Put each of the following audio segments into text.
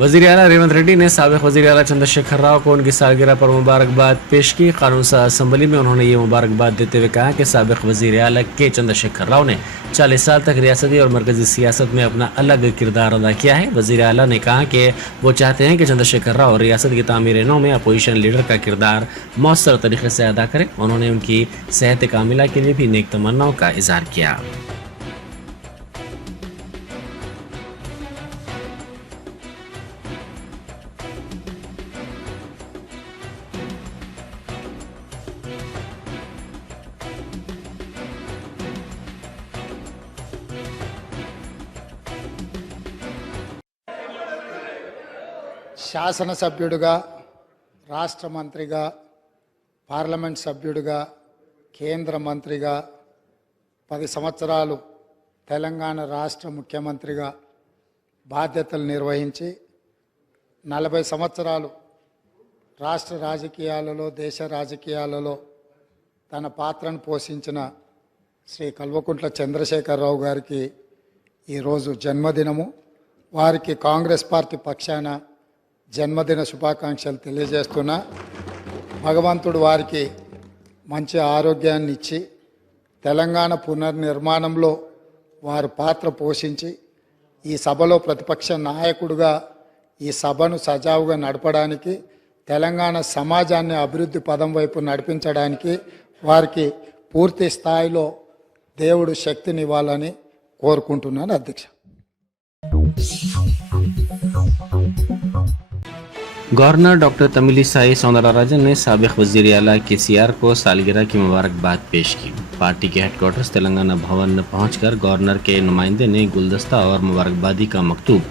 वज़ीर आला रेवंत रेड्डी ने साबिक़ वज़ीर आला चंद्रशेखर राव को उनकी सालगिरह पर मुबारकबाद पेश की। कानून साज असम्बली में उन्होंने ये मुबारकबाद देते हुए कहा कि साबिक़ वज़ीर आला के चंद्रशेखर राव ने 40 साल तक रियासती और मरकजी सियासत में अपना अलग किरदार अदा किया है। वज़ीर आला ने कहा कि वो चाहते हैं कि चंद्रशेखर राव रियासत की तामीर नौ में अपोजिशन लीडर का किरदार मौसर तरीके से अदा करें। उन्होंने उनकी सेहत कामिला के लिए भी नेक तमन्नाओं का इज़हार किया। శాసనసభ్యుడిగా, రాష్ట్ర మంత్రిగా, పార్లమెంట్ సభ్యుడిగా, కేంద్ర మంత్రిగా 10 సంవత్సరాలు తెలంగాణ రాష్ట్ర ముఖ్యమంత్రిగా బాధ్యతలు నిర్వహించి 40 సంవత్సరాలు రాష్ట్ర రాజకీయాలలో, దేశ రాజకీయాలలో తన పాత్రను పోషించిన శ్రీ కల్వకుంట్ల చంద్రశేఖరరావు గారికి ఈరోజు జన్మదినము. వారికి కాంగ్రెస్ పార్టీ పక్షాన జన్మదిన శుభాకాంక్షలు తెలియజేస్తున్నా. భగవంతుడు వారికి మంచి ఆరోగ్యాన్ని ఇచ్చి తెలంగాణ పునర్నిర్మాణంలో వారు పాత్ర పోషించి ఈ సభలో ప్రతిపక్ష నాయకుడిగా ఈ సభను సజావుగా నడపడానికి, తెలంగాణ సమాజాన్ని అభివృద్ధి పదం వైపు నడిపించడానికి వారికి పూర్తి స్థాయిలో దేవుడు శక్తినివ్వాలని కోరుకుంటున్నాను అధ్యక్ష. गवर्नर डॉक्टर तमिलिसाई सौंदरराजन ने साबिक़ वज़ीर आला केसीआर को सालगिरह की मुबारकबाद पेश की। पार्टी के हेडक्वार्टर्स तेलंगाना भवन में पहुंचकर गवर्नर के नुमाइंदे ने गुलदस्ता और मुबारकबादी का मकतूब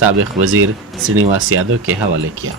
साबिक़ वज़ीर श्रीनिवास यादव के हवाले किया।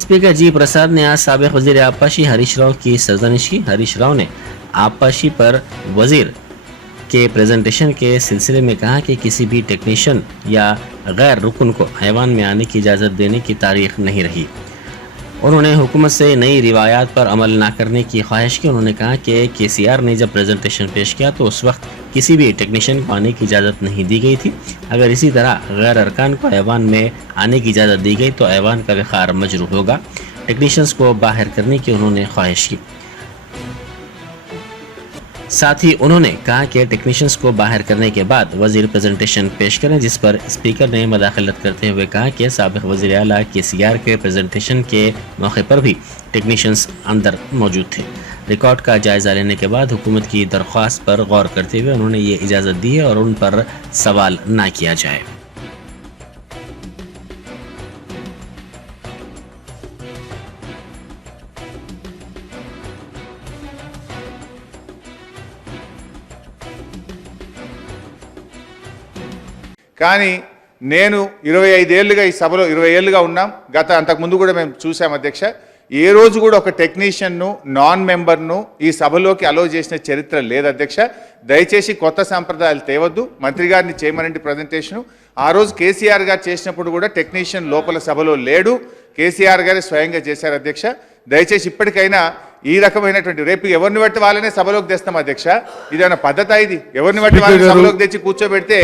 स्पीकर जी प्रसाद ने आज साबिक़ वज़ीर आबपाशी हरीश राव की सरजनिश की। हरीश राव ने आबपाशी पर वज़ीर के प्रेजेंटेशन के सिलसिले में कहा कि किसी भी टेक्नीशियन या गैर रुकन को ऐवान में आने की इजाज़त देने की तारीख नहीं रही। उन्होंने हुकूमत से नई रिवायात पर अमल ना करने की ख्वाहिश की। उन्होंने कहा कि केसीआर ने जब प्रेजेंटेशन पेश किया तो उस वक्त किसी भी टेक्नीशियन को आने की इजाज़त नहीं दी गई थी। अगर इसी तरह गैर अरकान को ऐवान में आने की इजाज़त दी गई तो ऐवान का वक़ार मजरूह होगा। टेक्नीशियंस को बाहर करने की उन्होंने ख्वाहिश की। साथ ही उन्होंने कहा कि टेक्नीशियंस को बाहर करने के बाद वज़ीर प्रेजेंटेशन पेश करें, जिस पर स्पीकर ने मदाखलत करते हुए कहा कि साबिक़ वज़ीर आला केसीआर के प्रेजेंटेशन के मौके पर भी टेक्नीशियंस अंदर मौजूद थे। रिकॉर्ड का जायज़ा लेने के बाद हुकूमत की दरख्वास्त पर गौर करते हुए उन्होंने ये इजाज़त दी है और उन पर सवाल ना किया जाए। కానీ నేను 25 ఏళ్ళుగా ఈ సభలో 20 ఏళ్ళుగా ఉన్నాం. అంతకుముందు కూడా మేము చూసాం అధ్యక్ష. ఏ రోజు కూడా ఒక టెక్నీషియన్ను, నాన్ మెంబర్ను ఈ సభలోకి అలో చేసిన చరిత్ర లేదు అధ్యక్ష. దయచేసి కొత్త సాంప్రదాయాలు తేవద్దు. మంత్రి గారిని చేయమనండి ప్రజెంటేషను. ఆ రోజు కేసీఆర్ గారు చేసినప్పుడు కూడా టెక్నీషియన్ లోపల సభలో లేడు. కేసీఆర్ గారే స్వయంగా చేశారు అధ్యక్ష. దయచేసి ఇప్పటికైనా ఈ రకమైనటువంటి రేపు ఎవరిని బట్టి వాళ్ళనే సభలోకి తెస్తాం అధ్యక్ష. ఇదేమైనా పద్ధతి? ఇది ఎవరిని బట్టి వాళ్ళని సభలోకి తెచ్చి కూర్చోబెడితే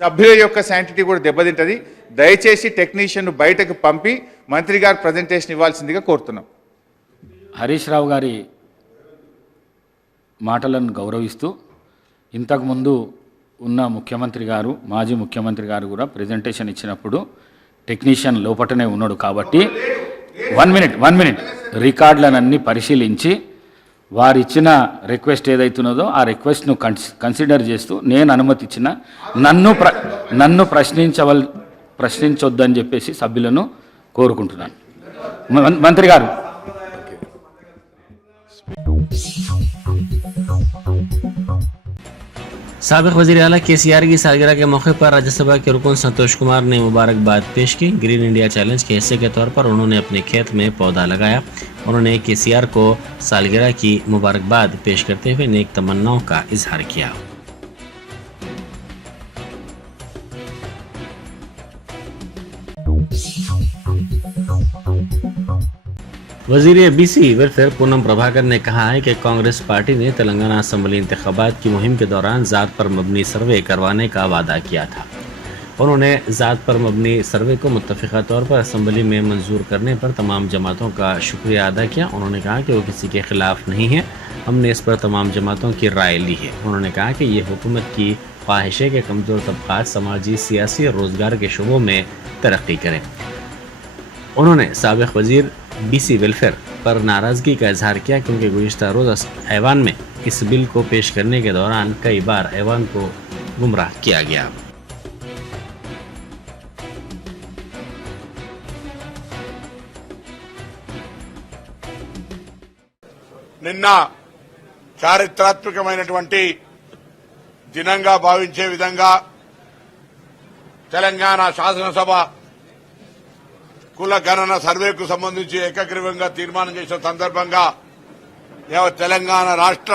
సభ్యుల యొక్క శాంటిటీ కూడా దెబ్బతింటది. దయచేసి టెక్నీషియన్ బయటకు పంపి మంత్రి గారు ప్రజెంటేషన్ ఇవ్వాల్సిందిగా కోరుతున్నాం. హరీష్ రావు గారి మాటలను గౌరవిస్తూ ఇంతకుముందు ఉన్న ముఖ్యమంత్రి గారు, మాజీ ముఖ్యమంత్రి గారు కూడా ప్రెజెంటేషన్ ఇచ్చినప్పుడు టెక్నీషియన్ లోపటనే ఉన్నాడు కాబట్టి 1 మినిట్ రికార్డులనన్నీ పరిశీలించి వారిచ్చిన రిక్వెస్ట్ ఏదైతున్నదో ఆ రిక్వెస్ట్ను కన్సిడర్ చేస్తూ నేను అనుమతి ఇచ్చిన నన్ను ప్రశ్నించొద్దని చెప్పేసి సభ్యులను కోరుకుంటున్నాను. మంత్రి గారు साबिक वज़ीर आला KCR की सालगिरह के मौके पर राज्यसभा के रुकन संतोष कुमार ने मुबारकबाद पेश की। ग्रीन इंडिया चैलेंज के हिस्से के तौर पर उन्होंने अपने खेत में पौधा लगाया। उन्होंने KCR को सालगिरह की मुबारकबाद पेश करते हुए नेक तमन्नाओं का इजहार किया। वज़ीर BC वेलफेयर पूनम प्रभाकर ने कहा है कि कांग्रेस पार्टी ने तेलंगाना असम्बली इंतखाबात की मुहिम के दौरान ज़ात पर मबनी सर्वे करवाने का वादा किया था। उन्होंने ज़ात पर मबनी सर्वे को मुत्तफ़िक़ा तौर पर असम्बली में मंजूर करने पर तमाम जमातों का शुक्रिया अदा किया। उन्होंने कहा कि वो किसी के ख़िलाफ़ नहीं है, हमने इस पर तमाम जमातों की राय ली है। उन्होंने कहा कि ये हुकूमत की ख्वाहिश है कि कमज़ोर तबक़ात समाजी, सियासी और रोज़गार के शोबों में तरक्की करें। उन्होंने साबिक़ वज़ीर BC वेलफेयर पर नाराज़गी का इजहार किया क्योंकि गुज़िश्ता रोज़ ऐवान में इस बिल को पेश करने के दौरान कई बार ऐवान को गुमराह किया गया। నిన్న చారిత్రాత్మకమైనటువంటి దినంగా భావించే విధంగా తెలంగాణ శాసనసభ కుల గణన సర్వేకు సంబంధించి ఏకగ్రీవంగా తీర్మానం చేసిన సందర్భంగా తెలంగాణ రాష్ట్ర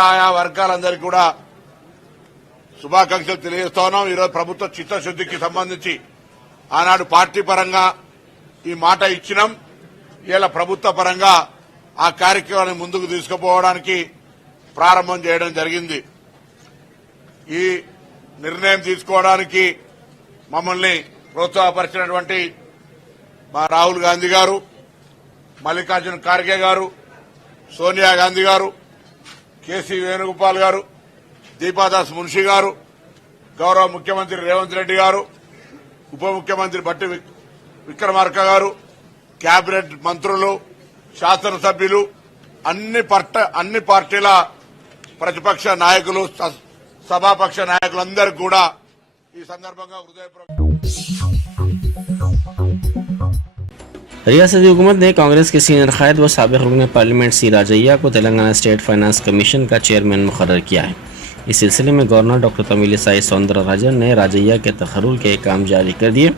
ఆయా వర్గాలందరికీ కూడా శుభాకాంక్షలు తెలియజేస్తా ఉన్నాం. ఈరోజు ప్రభుత్వ చిత్తశుద్దికి సంబంధించి ఆనాడు పార్టీ పరంగా ఈ మాట ఇచ్చినాం. ఇలా ప్రభుత్వ పరంగా ఆ కార్యక్రమాన్ని ముందుకు తీసుకుపోవడానికి ప్రారంభం చేయడం జరిగింది. ఈ నిర్ణయం తీసుకోవడానికి మమ్మల్ని ప్రోత్సాహపరిచినటువంటి మా రాహుల్ గాంధీ గారు, మల్లికార్జున ఖార్గే గారు, సోనియా గాంధీ గారు, కేసీ వేణుగోపాల్ గారు, దీపాదాస్ మున్షి గారు, గౌరవ ముఖ్యమంత్రి రేవంత్ రెడ్డి గారు, ఉప ముఖ్యమంత్రి బట్టి విక్రమార్క గారు, కేబినెట్ మంత్రులు, శాసనసభ్యులు, అన్ని పార్టీల ప్రతిపక్ష నాయకులు, సభాపక్ష నాయకులందరూ కూడా ఈ సందర్భంగా హృదయపూర్వక रियासती हुकूमत ने कांग्रेस के सीनियर कायद व साबिक़ रुकन पार्लियामेंट सी राजैया को तेलंगाना स्टेट फाइनेंस कमीशन का चेयरमैन मुकर्रर किया है। इस सिलसिले में गवर्नर डॉक्टर तमिलिसाई सौंदरराजन ने राजैया के तखर्रुर के काम जारी कर दिए।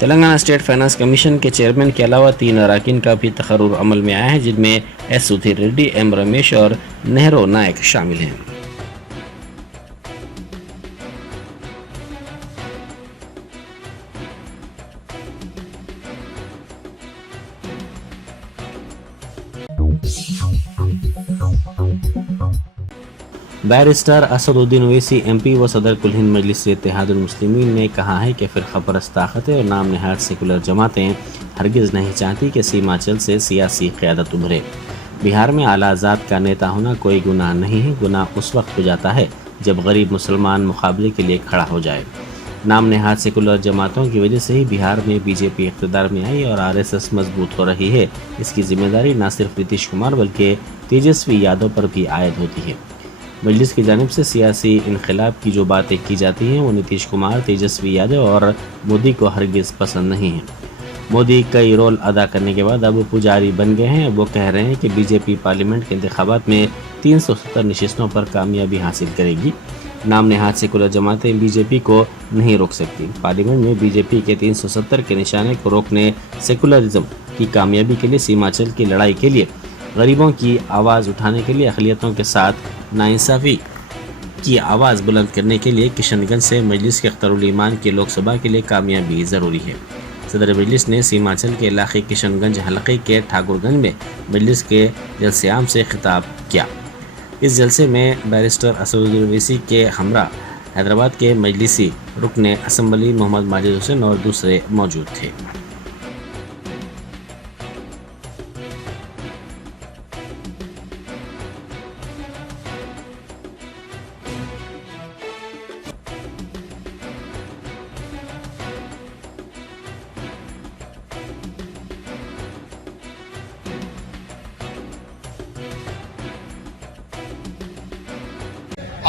तेलंगाना स्टेट फाइनेंस कमीशन के चेयरमैन के अलावा 3 अराकीन का भी तखर्रुर अमल में आया है, जिनमें S सुधीर रेड्डी, M रमेश और नेहरू नायक शामिल हैं। बैरिस्टर असदुद्दीन ओवैसी MP व सदर कुल हिंद मजलिस इत्तेहादुल मुस्लिमीन ने कहा है कि फ़िरक़ा परस्त ताकतें और नाम नहाद सेकुलर जमातें हरगिज़ नहीं चाहती कि सीमांचल से सियासी क़यादत उभरे। बिहार में आला ज़ात का नेता होना कोई गुनाह नहीं है, गुनाह उस वक्त हो जाता है जब गरीब मुसलमान मुकाबले के लिए खड़ा हो जाए। नाम नहाद सेकुलर जमातों की वजह से ही बिहार में BJP इक़्तिदार में आई और RSS मजबूत हो रही है। इसकी जिम्मेदारी न सिर्फ नीतीश कुमार बल्कि तेजस्वी यादव पर भी आयद होती है। मजलिस की जानिब से सियासी इनक़िलाब की जो बातें की जाती हैं वो नीतीश कुमार, तेजस्वी यादव और मोदी को हरगिज़ पसंद नहीं है। मोदी कई रोल अदा करने के बाद अब पुजारी बन गए हैं। वो कह रहे हैं कि BJP पार्लियामेंट के इंतखाबात में 370 नशिस्तों पर कामयाबी हासिल करेगी। नाम नहाद सेकुलर जमातें BJP को नहीं रोक सकती। पार्लियामेंट में BJP के 370 के निशाने को रोकने, सेकुलरिज्म की कामयाबी के लिए, सीमांचल की लड़ाई के लिए, गरीबों की आवाज़ उठाने के लिए, अक़लियतों के साथ नाइंसाफ़ी की आवाज़ बुलंद करने के लिए किशनगंज से मजलिस के अख्तरुल ईमान की लोकसभा के लिए कामयाबी ज़रूरी है। सदर मजलिस ने सीमांचल के इलाके किशनगंज हलक़े के ठाकुरगंज में मजलिस के जलसे आम से खिताब किया। इस जलसे में बैरिस्टर असदुद्दीन ओवैसी के हमरा हैदराबाद के मजलिसी रुकने असम्बली मोहम्मद माजिद हुसैन और दूसरे मौजूद थे।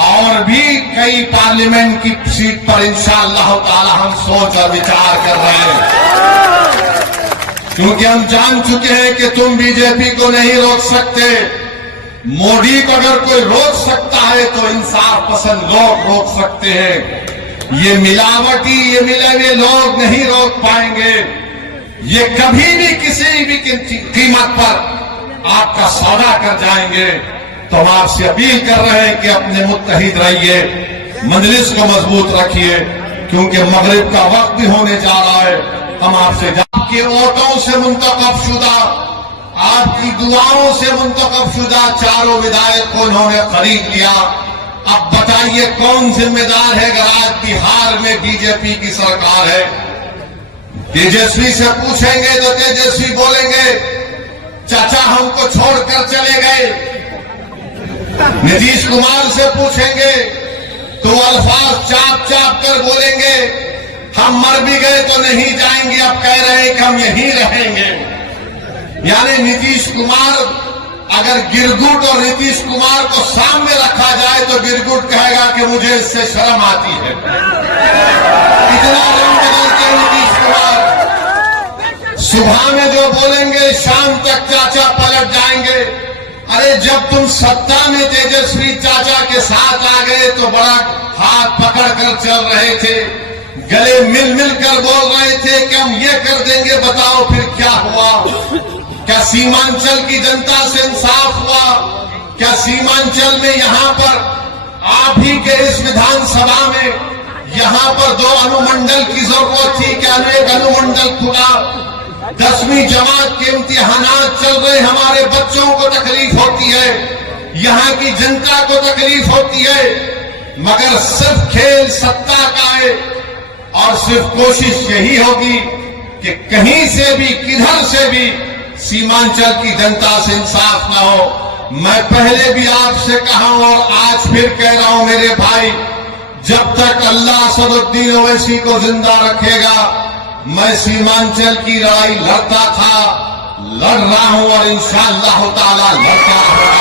और भी कई पार्लियामेंट की सीट पर इंशाअल्लाह ताला हम सोच और विचार कर रहे हैं। क्योंकि हम जान चुके हैं कि तुम बीजेपी को नहीं रोक सकते। मोदी को अगर कोई रोक सकता है तो इंसाफ पसंद लोग रोक सकते हैं। ये मिलावटी, ये मिले हुए लोग नहीं रोक पाएंगे। ये कभी भी किसी भी कीमत पर आपका सौदा कर जाएंगे। तो हम आपसे अपील कर रहे हैं कि अपने मुत्तहिद रहिए, मजलिस को मजबूत रखिए, क्योंकि मगरिब का वक्त भी होने जा रहा है। हम आपसे आपके वोटों से मुंतखब शुदा, आपकी दुआओं से मुंतखब शुदा चारों विधायक को उन्होंने खरीद लिया। अब बताइए कौन जिम्मेदार है अगर आज बिहार में बीजेपी की सरकार है? तेजस्वी से पूछेंगे तो तेजस्वी बोलेंगे चाचा हमको छोड़कर चले गए। नीतीश कुमार से पूछेंगे तो अल्फाज चाप चाप कर बोलेंगे हम मर भी गए तो नहीं जाएंगे, अब कह रहे हैं कि हम यहीं रहेंगे। यानी नीतीश कुमार, अगर गिरगुट और नीतीश कुमार को सामने रखा जाए तो गिरगुट कहेगा कि मुझे इससे शर्म आती है। इतना रंग बदलते नीतीश कुमार, सुबह में जो बोलेंगे शाम तक चाचा पलट जाएंगे। अरे जब तुम सत्ता में तेजस्वी चाचा के साथ आ गए तो बड़ा हाथ पकड़ कर चल रहे थे, गले मिल मिल कर बोल रहे थे कि हम ये कर देंगे। बताओ फिर क्या हुआ? क्या सीमांचल की जनता से इंसाफ हुआ? क्या सीमांचल में यहाँ पर आप ही के इस विधानसभा में यहाँ पर 2 अनुमंडल की जरूरत थी, क्या एक अनुमंडल खुला? 10वीं जमात के इम्तिहानात चल रहे, हमारे बच्चों को तकलीफ होती है, यहाँ की जनता को तकलीफ होती है, मगर सिर्फ खेल सत्ता का है और सिर्फ कोशिश यही होगी कि कहीं से भी किधर से भी सीमांचल की जनता से इंसाफ न हो। मैं पहले भी आपसे कहा हूं और आज फिर कह रहा हूं मेरे भाई, जब तक अल्लाह असदुद्दीन ओवैसी को जिंदा रखेगा मैं सीमांचल की लड़ाई लड़ता था, लड़ रहा हूं और इंशाअल्लाह ताला लड़ता होगा।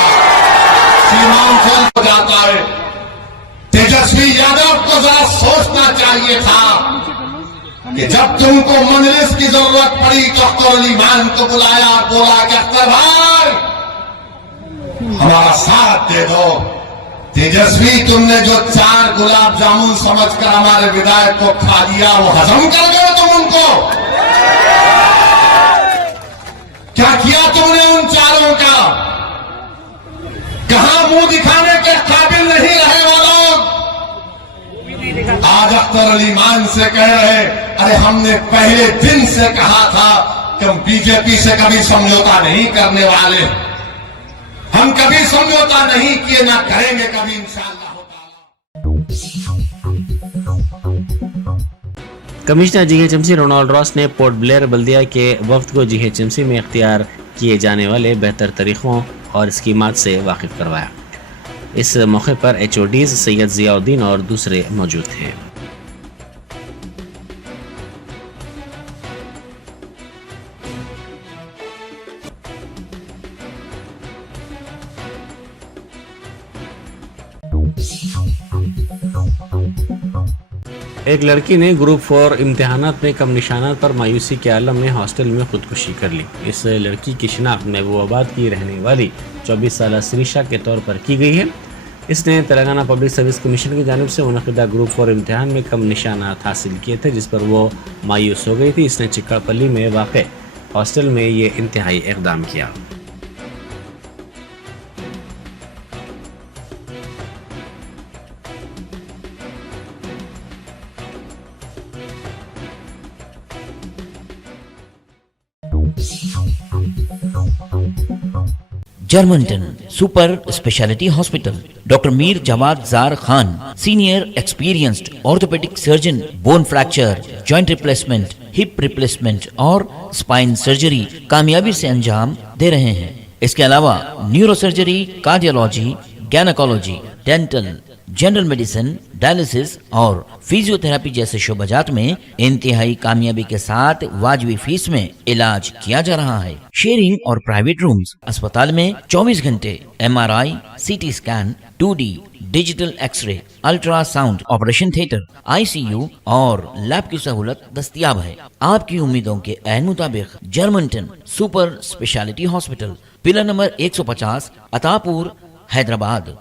सीमांचल हो जाता है। तेजस्वी यादव को जरा सोचना चाहिए था कि जब तुमको मजलिस की जरूरत पड़ी तो अख्तर अली मान को बुलाया, बोला कि अख्तर भाई हमारा साथ दे दो। तेजस्वी तुमने जो 4 गुलाब जामुन समझकर हमारे विधायक को खा दिया, वो हजम कर गए तुम उनको? क्या किया तुमने उन 4 का? कहां मुंह दिखाने के काबिल नहीं रहे वो लोग? आज अख्तर अली मान से कह रहे, अरे हमने पहले दिन से कहा था कि हम बीजेपी से कभी समझौता नहीं करने वाले, हम कभी समझौता नहीं किए, ना करेंगे कभी इंशाअल्लाह। कमिश्नर जीएचएमसी रोनाल्ड रॉस ने पोर्ट ब्लेयर बल्दिया के वफ्द को जीएचएमसी में इख्तियार किए जाने वाले बेहतर तरीक़ों और स्कीमात से वाकिफ करवाया। इस मौके पर एचओडीज सैयद जियाउद्दीन और दूसरे मौजूद थे। एक लड़की ने ग्रुप 4 इम्तिहानात में कम निशानात पर मायूसी के आलम में हॉस्टल में खुदकुशी कर ली। इस लड़की की शिनाख्त महबूबाबाद की रहने वाली 24 साल श्रीशा के तौर पर की गई है। इसने तेलंगाना पब्लिक सर्विस कमीशन की जानिब से मुनक़िदा ग्रुप 4 इम्तिहान में कम निशानात हासिल किए थे, जिस पर वो मायूस हो गई थी। इसने चिक्कापल्ली में वाक़ हॉस्टल में ये इंतहाई इक़दाम किया। Germanten super speciality hospital, doctor Mir Jawad Zar Khan, senior experienced orthopaedic surgeon, bone fracture, joint replacement, hip replacement और स्पाइन सर्जरी कामयाबी से अंजाम दे रहे हैं। इसके अलावा neuro surgery, cardiology, gynaecology, dental, general medicine, dialysis और फिजियोथेरेपी जैसे शोबाजात में इंतहाई कामयाबी के साथ वाजबी फीस में इलाज किया जा रहा है। शेयरिंग और प्राइवेट रूम्स। अस्पताल में 24 घंटे MRI, CT scan, 2D digital x ray, ultrasound, operation theatre, ICU और लैब की सहूलत दस्तयाब है। आपकी उम्मीदों के ऐन मुताबिक Germanten super speciality hospital, pillar number 150, Attapur, Hyderabad.